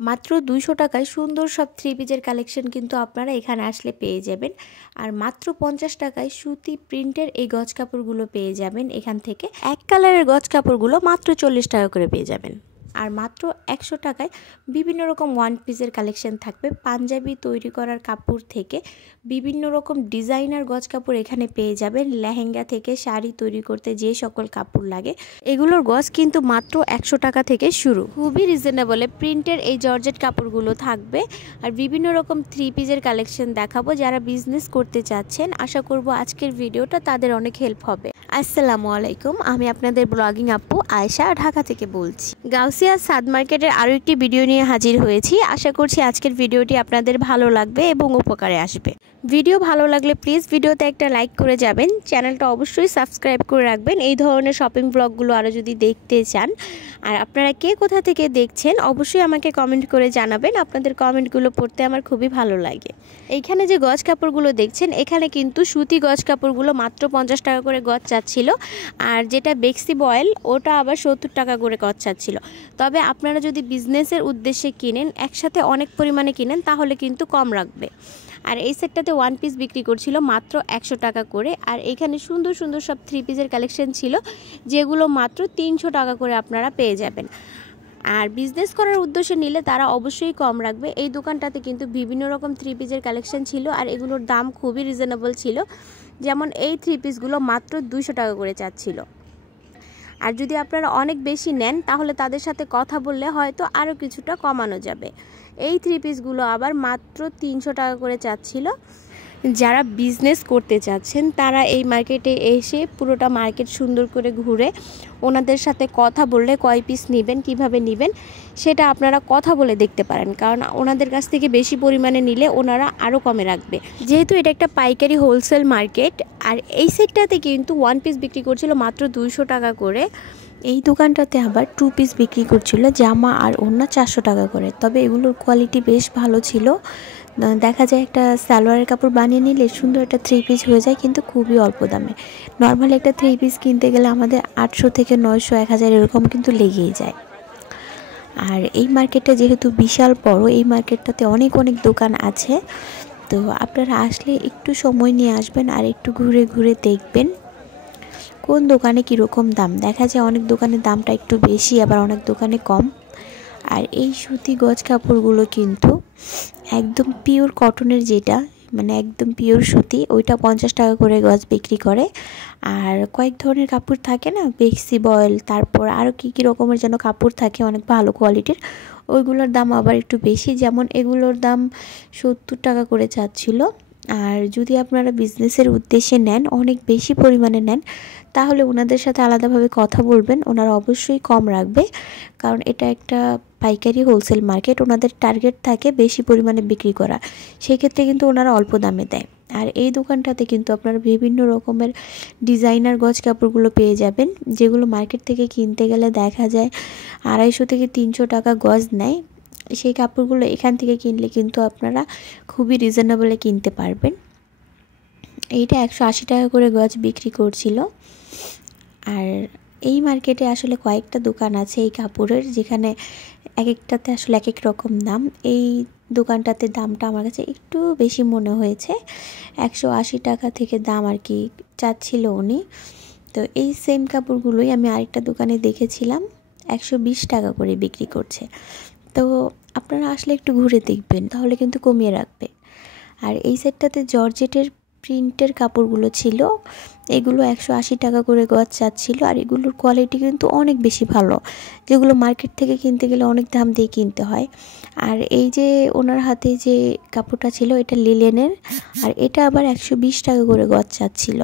মাত্র 200 টাকায় সুন্দর সব থ্রি পিসের কালেকশন কিন্তু আপনারা এখানে আসলে পেয়ে যাবেন। আর মাত্র 50 টাকায় সুতি প্রিন্টের এই গজ কাপড়গুলো পেয়ে যাবেন এখান থেকে। এক কালারের গজ কাপড়গুলো মাত্র 40 টাকা করে পেয়ে যাবেন। আর মাত্র 100 টাকায় বিভিন্ন রকম ওয়ান পিসের কালেকশন থাকবে। পাঞ্জাবি তৈরি করার কাপড় থেকে বিভিন্ন রকম ডিজাইনার গজ কাপড় এখানে পেয়ে যাবেন। লেহেঙ্গা থেকে শাড়ি তৈরি করতে যে সকল কাপড় লাগে এগুলোর গজ কিন্তু মাত্র 100 টাকা থেকে শুরু। খুবই রিজনেবলে প্রিন্টের এই জর্জেট কাপড়গুলো থাকবে। আর বিভিন্ন রকম থ্রি পিসের কালেকশন দেখাবো। যারা বিজনেস করতে চাচ্ছেন আশা করব আজকের ভিডিওটা তাদের অনেক হেল্প হবে। আসসালামু আলাইকুম, আমি আপনাদের ব্লগিং আপু আয়েশা ঢাকা থেকে বলছি। গাউসিয়া সাদ মার্কেটের আরও একটি ভিডিও নিয়ে হাজির হয়েছি। আশা করছি আজকের ভিডিওটি আপনাদের ভালো লাগবে এবং উপকারে আসবে। ভিডিও ভালো লাগলে প্লিজ ভিডিওতে একটা লাইক করে যাবেন। চ্যানেলটা অবশ্যই সাবস্ক্রাইব করে রাখবেন এই ধরনের শপিং ব্লগগুলো আরও যদি দেখতে চান। আর আপনারা কে কোথা থেকে দেখছেন অবশ্যই আমাকে কমেন্ট করে জানাবেন। আপনাদের কমেন্টগুলো পড়তে আমার খুবই ভালো লাগে। এইখানে যে গজ কাপড়গুলো দেখছেন এখানে কিন্তু সুতি গজ কাপড়গুলো মাত্র 50 টাকা করে গজ চাচ্ছিল। আর যেটা বেক্সি বয়েল ওটা আবার 70 টাকা করে গজ চাচ্ছিল। তবে আপনারা যদি বিজনেসের উদ্দেশ্যে কিনেন, একসাথে অনেক পরিমাণে কিনেন, তাহলে কিন্তু কম রাখবে। আর এই সেটটাতে ওয়ান পিস বিক্রি করছিল মাত্র 100 টাকা করে। আর এখানে সুন্দর সুন্দর সব থ্রি পিসের কালেকশন ছিল যেগুলো মাত্র 300 টাকা করে আপনারা পেয়ে যাবেন। আর বিজনেস করার উদ্দেশ্যে নিলে তারা অবশ্যই কম রাখবে। এই দোকানটাতে কিন্তু বিভিন্ন রকম থ্রি পিসের কালেকশন ছিল আর এগুলোর দাম খুবই রিজনেবল ছিল। যেমন এই থ্রি পিসগুলো মাত্র 200 টাকা করে চাচ্ছিল। আর যদি আপনারা অনেক বেশি নেন তাহলে তাদের সাথে কথা বললে হয়তো আরও কিছুটা কমানো যাবে। এই থ্রি পিসগুলো আবার মাত্র 300 টাকা করে চাচ্ছিল। যারা বিজনেস করতে চাচ্ছেন তারা এই মার্কেটে এসে পুরোটা মার্কেট সুন্দর করে ঘুরে ওনাদের সাথে কথা বললে কয় পিস নেবেন, কিভাবে নেবেন সেটা আপনারা কথা বলে দেখতে পারেন। কারণ ওনাদের কাছ থেকে বেশি পরিমাণে নিলে ওনারা আরও কমে রাখবে। যেহেতু এটা একটা পাইকারি হোলসেল মার্কেট। আর এই সেটটাতে কিন্তু ওয়ান পিস বিক্রি করছিল মাত্র 200 টাকা করে। এই দোকানটাতে আবার টু পিস বিক্রি করছিল, জামা আর ওড়না 400 টাকা করে। তবে এগুলোর কোয়ালিটি বেশ ভালো ছিল। দেখা যায় একটা সালোয়ারের কাপড় বানিয়ে নিলে সুন্দর একটা থ্রি পিস হয়ে যায়, কিন্তু খুবই অল্প দামে। নর্মাল একটা থ্রি পিস কিনতে গেলে আমাদের 800 থেকে 900 1000 এরকম কিন্তু লেগেই যায়। আর এই মার্কেটটা যেহেতু বিশাল বড়, এই মার্কেটটাতে অনেক অনেক দোকান আছে। তো আপনারা আসলে একটু সময় নিয়ে আসবেন আর একটু ঘুরে ঘুরে দেখবেন কোন দোকানে কীরকম দাম। দেখা যায় অনেক দোকানের দামটা একটু বেশি, আবার অনেক দোকানে কম। আর এই সুতি গজ কাপড়গুলো কিন্তু একদম পিওর কটনের, যেটা মানে একদম পিওর সুতি, ওইটা 50 টাকা করে গজ বিক্রি করে। আর কয়েক ধরনের কাপড় থাকে না, বেক্সি বয়েল, তারপর আরও কী কী রকমের যেন কাপড় থাকে অনেক ভালো কোয়ালিটির, ওইগুলোর দাম আবার একটু বেশি। যেমন এগুলোর দাম 70 টাকা করে চাচ্ছিল। আর যদি আপনারা বিজনেসের উদ্দেশ্যে নেন, অনেক বেশি পরিমাণে নেন, তাহলে ওনাদের সাথে আলাদাভাবে কথা বলবেন, ওনারা অবশ্যই কম রাখবে। কারণ এটা একটা পাইকারি হোলসেল মার্কেট, ওনাদের টার্গেট থাকে বেশি পরিমাণে বিক্রি করা, সেই ক্ষেত্রে কিন্তু ওনারা অল্প দামে দেয়। আর এই দোকানটাতে কিন্তু আপনারা বিভিন্ন রকমের ডিজাইনার গজ কাপড়গুলো পেয়ে যাবেন, যেগুলো মার্কেট থেকে কিনতে গেলে দেখা যায় 250 থেকে 300 টাকা গজ নেয়। সেই কাপড়গুলো এখান থেকে কিনলে কিন্তু আপনারা খুবই রিজনেবলে কিনতে পারবেন। এইটা 180 টাকা করে গজ বিক্রি করছিল। আর এই মার্কেটে আসলে কয়েকটা দোকান আছে এই কাপড়ের, যেখানে এক একটাতে আসলে এক এক রকম দাম। এই দোকানটাতে দামটা আমার কাছে একটু বেশি মনে হয়েছে, 180 টাকা থেকে দাম আর কি চাচ্ছিল উনি। তো এই সেম কাপড়গুলোই আমি আরেকটা দোকানে দেখেছিলাম 120 টাকা করে বিক্রি করছে। তো আপনারা আসলে একটু ঘুরে দেখবেন, তাহলে কিন্তু কমিয়ে রাখবে। আর এই সেটটাতে জর্জেটের প্রিন্টের কাপড়গুলো ছিল, এগুলো 180 টাকা করে গজ চাচ্ছিল। আর এগুলোর কোয়ালিটি কিন্তু অনেক বেশি ভালো, যেগুলো মার্কেট থেকে কিনতে গেলে অনেক দাম দিয়ে কিনতে হয়। আর এই যে ওনার হাতে যে কাপড়টা ছিল এটা লিলেনের, আর এটা আবার 120 টাকা করে গজ চাচ্ছিল।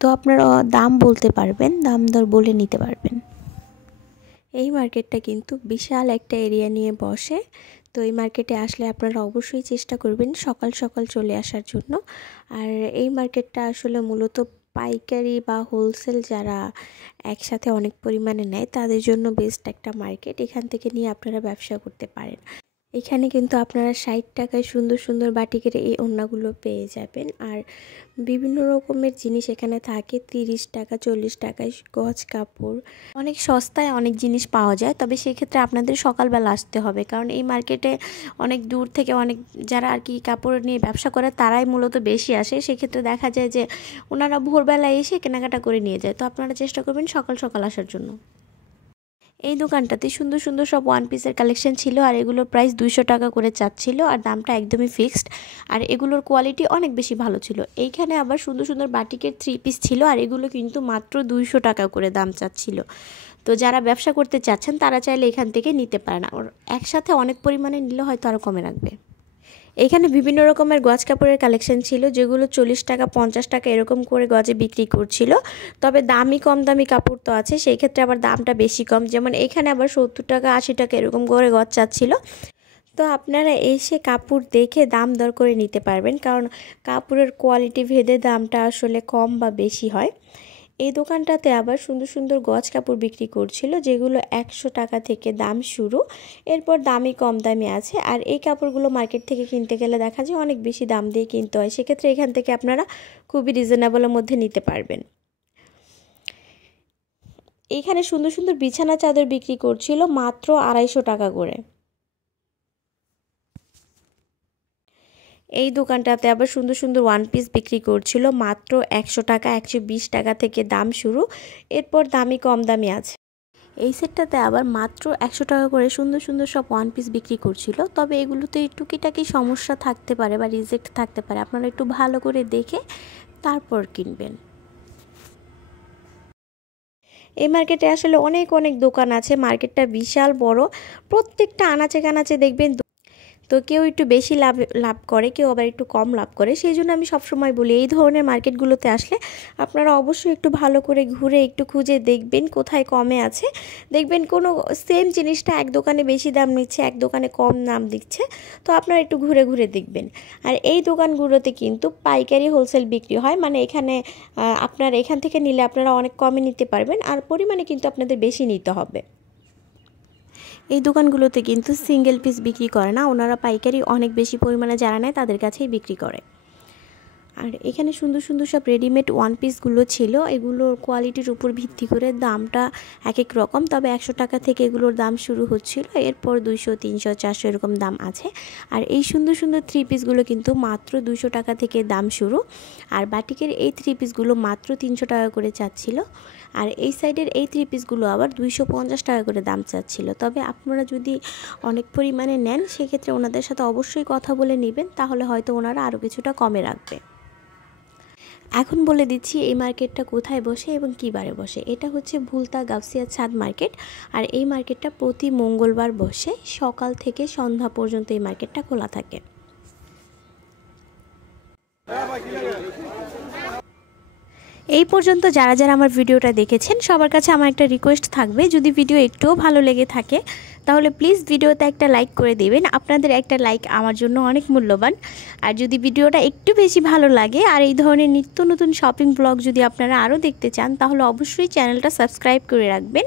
তো আপনারা দাম বলতে পারবেন, দাম দর বলে নিতে পারবেন। এই মার্কেটটা কিন্তু বিশাল একটা এরিয়া নিয়ে বসে। তো এই মার্কেটে আসলে আপনারা অবশ্যই চেষ্টা করবেন সকাল সকাল চলে আসার জন্য। আর এই মার্কেটটা আসলে মূলত পাইকারি বা হোলসেল যারা একসাথে অনেক পরিমাণে নেয় তাদের জন্য বেস্ট একটা মার্কেট। এখান থেকে নিয়ে আপনারা ব্যবসা করতে পারেন। এখানে কিন্তু আপনারা 60 টাকায় সুন্দর সুন্দর বাটিকের এই ওড়নাগুলো পেয়ে যাবেন। আর বিভিন্ন রকমের জিনিস এখানে থাকে 30 টাকা 40 টাকায় গজ কাপড়, অনেক সস্তায় অনেক জিনিস পাওয়া যায়। তবে সেক্ষেত্রে আপনাদের সকালবেলা আসতে হবে, কারণ এই মার্কেটে অনেক দূর থেকে অনেক যারা আর কি কাপড় নিয়ে ব্যবসা করে তারাই মূলত বেশি আসে। সেক্ষেত্রে দেখা যায় যে ওনারা ভোরবেলায় এসে কেনাকাটা করে নিয়ে যায়। তো আপনারা চেষ্টা করবেন সকাল সকাল আসার জন্য। এই দোকানটাতে সুন্দর সুন্দর সব ওয়ান পিসের কালেকশন ছিল, আর এগুলোর প্রাইস 200 টাকা করে চাচ্ছিল, আর দামটা একদমই ফিক্সড। আর এগুলোর কোয়ালিটি অনেক বেশি ভালো ছিল। এইখানে আবার সুন্দর সুন্দর বাটিকের 3 পিস ছিল, আর এগুলো কিন্তু মাত্র 200 টাকা করে দাম চাচ্ছিল। তো যারা ব্যবসা করতে চাচ্ছেন তারা চাইলে এখান থেকে নিতে পারেন। আর একসাথে অনেক পরিমাণে নিলে হয়তো আরও কমে রাখবে। এখানে বিভিন্ন রকমের গজ কাপড়ের কালেকশন ছিল, যেগুলো 40 টাকা 50 টাকা এরকম করে গজে বিক্রি করছিল। তবে দামি কম দামি কাপড় তো আছে, সেই ক্ষেত্রে আবার দামটা বেশি কম। যেমন এখানে আবার 70 টাকা 80 টাকা এরকম করে গজ চাচ্ছিল। তো আপনারা এসে কাপড় দেখে দাম দর করে নিতে পারবেন, কারণ কাপড়ের কোয়ালিটি ভেদে দামটা আসলে কম বা বেশি হয়। এই দোকানটাতে আবার সুন্দর সুন্দর গজ কাপড় বিক্রি করছিল, যেগুলো 100 টাকা থেকে দাম শুরু, এরপর দামি কম দামি আছে। আর এই কাপড়গুলো মার্কেট থেকে কিনতে গেলে দেখা যায় অনেক বেশি দাম দিয়ে কিনতে হয়। সেক্ষেত্রে এখান থেকে আপনারা খুবই রিজনেবলের মধ্যে নিতে পারবেন। এইখানে সুন্দর সুন্দর বিছানা চাদর বিক্রি করছিল মাত্র 250 টাকা করে। এই দোকানটাতে আবার সুন্দর সুন্দর ওয়ান পিস বিক্রি করছিল মাত্র 100 টাকা 120 টাকা থেকে দাম শুরু, এরপর দামি কম দামি আছে। এই সেটটাতে আবার মাত্র 100 টাকা করে সুন্দর সুন্দর সব ওয়ান পিস বিক্রি করছিল। তবে এগুলোতে টুকিটাকি সমস্যা থাকতে পারে বা রিজেক্ট থাকতে পারে, আপনারা একটু ভালো করে দেখে তারপর কিনবেন। এই মার্কেটে আসলে অনেক অনেক দোকান আছে, মার্কেটটা বিশাল বড়, প্রত্যেকটা আনাচে কানাচে দেখবেন। তো কেউ একটু বেশি লাভ করে, কেউ আবার একটু কম লাভ করে। সেই জন্য আমি সবসময় বলি এই ধরনের মার্কেটগুলোতে আসলে আপনারা অবশ্যই একটু ভালো করে ঘুরে একটু খুঁজে দেখবেন কোথায় কমে আছে। দেখবেন কোনো সেম জিনিসটা এক দোকানে বেশি দাম নিচ্ছে, এক দোকানে কম দাম দিচ্ছে, তো আপনারা একটু ঘুরে ঘুরে দেখবেন। আর এই দোকানগুলোতে কিন্তু পাইকারি হোলসেল বিক্রি হয়, মানে এখানে আপনারা এখান থেকে নিলে আপনারা অনেক কমে নিতে পারবেন, আর পরিমাণে কিন্তু আপনাদের বেশি নিতে হবে। এই দোকানগুলোতে কিন্তু সিঙ্গেল পিস বিক্রি করে না, ওনারা পাইকারি অনেক বেশি পরিমাণে যারা নেয় তাদের কাছেই বিক্রি করে। আর এখানে সুন্দর সুন্দর সব রেডিমেড ওয়ান পিসগুলো ছিল, এগুলোর কোয়ালিটির উপর ভিত্তি করে দামটা এক এক রকম। তবে 100 টাকা থেকে এগুলোর দাম শুরু হচ্ছিল, এরপর 200 300 400 এরকম দাম আছে। আর এই সুন্দর সুন্দর 3 পিসগুলো কিন্তু মাত্র 200 টাকা থেকে দাম শুরু, আর বাটিকের এই 3 পিসগুলো মাত্র 300 টাকা করে চাচ্ছিল। আর এই সাইডের এই 3 পিসগুলো আবার 250 টাকা করে দাম চাচ্ছিল। তবে আপনারা যদি অনেক পরিমাণে নেন সেক্ষেত্রে ওনাদের সাথে অবশ্যই কথা বলে নেবেন, তাহলে হয়তো ওনারা আরও কিছুটা কমে রাখবে। এখন বলে দিচ্ছি এই মার্কেটটা কোথায় বসে এবং কী বারে বসে। এটা হচ্ছে ভুলতা গাউসিয়া ছাদ মার্কেট, আর এই মার্কেটটা প্রতি মঙ্গলবার বসে, সকাল থেকে সন্ধ্যা পর্যন্ত এই মার্কেটটা খোলা থাকে। এই পর্যন্ত যারা যারা আমার ভিডিওটা দেখেছেন সবার কাছে আমার একটা রিকোয়েস্ট থাকবে, যদি ভিডিও একটুও ভালো লেগে থাকে তাহলে প্লিজ ভিডিওতে একটা লাইক করে দেবেন। আপনাদের একটা লাইক আমার জন্য অনেক মূল্যবান। আর যদি ভিডিওটা একটু বেশি ভালো লাগে আর এই ধরনের নিত্য নতুন শপিং ব্লগ যদি আপনারা আরও দেখতে চান তাহলে অবশ্যই চ্যানেলটা সাবস্ক্রাইব করে রাখবেন।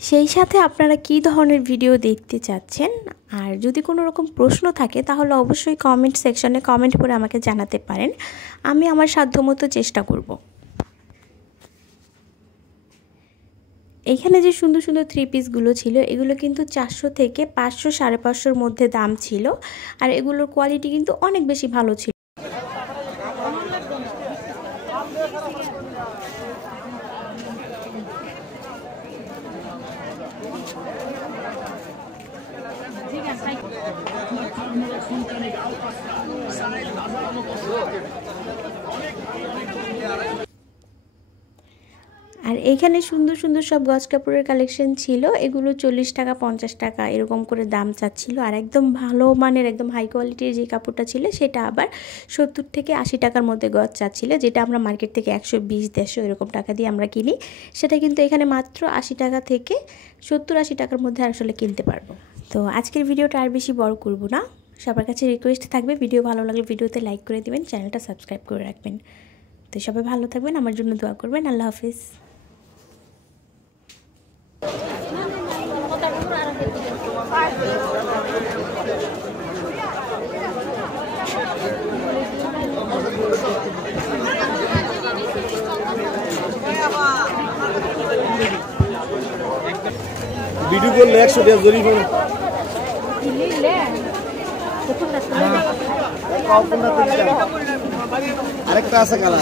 সেই সাথে আপনারা কী ধরনের ভিডিও দেখতে চাচ্ছেন, আর যদি কোনো রকম প্রশ্ন থাকে তাহলে অবশ্যই কমেন্ট সেকশনে কমেন্ট করে আমাকে জানাতে পারেন, আমি আমার সাধ্যমতো চেষ্টা করব। এইখানে যে সুন্দর সুন্দর 3 পিসগুলো ছিল এগুলো কিন্তু 400 থেকে 500 550-র মধ্যে দাম ছিল, আর এগুলোর কোয়ালিটি কিন্তু অনেক বেশি ভালো ছিল। আর এইখানে সুন্দর সুন্দর সব গজ কাপড়ের কালেকশন ছিল, এগুলো 40 টাকা 50 টাকা এরকম করে দাম চাচ্ছিল। আর একদম ভালো মানের একদম হাই কোয়ালিটির যে কাপড়টা ছিল সেটা আবার 70 থেকে 80 টাকার মধ্যে গজ চাচ্ছিল, যেটা আমরা মার্কেট থেকে 120 150 এরকম টাকা দিয়ে আমরা কিনি, সেটা কিন্তু এখানে মাত্র 80 টাকা থেকে 70-80 টাকার মধ্যে আসলে কিনতে পারবো। তো আজকের ভিডিওটা আর বেশি বড় করব না, সবার কাছে রিকোয়েস্ট থাকবে ভিডিও ভালো লাগলে ভিডিওতে লাইক করে দিবেন, চ্যানেলটা সাবস্ক্রাইব করে রাখবেন। তো সবাই ভালো থাকবেন, আমার জন্য দোয়া করবেন। আল্লাহ হাফিজ। ভিডিও করলে 100 টাকা জরিমানা। আরেকটা আছে কালার।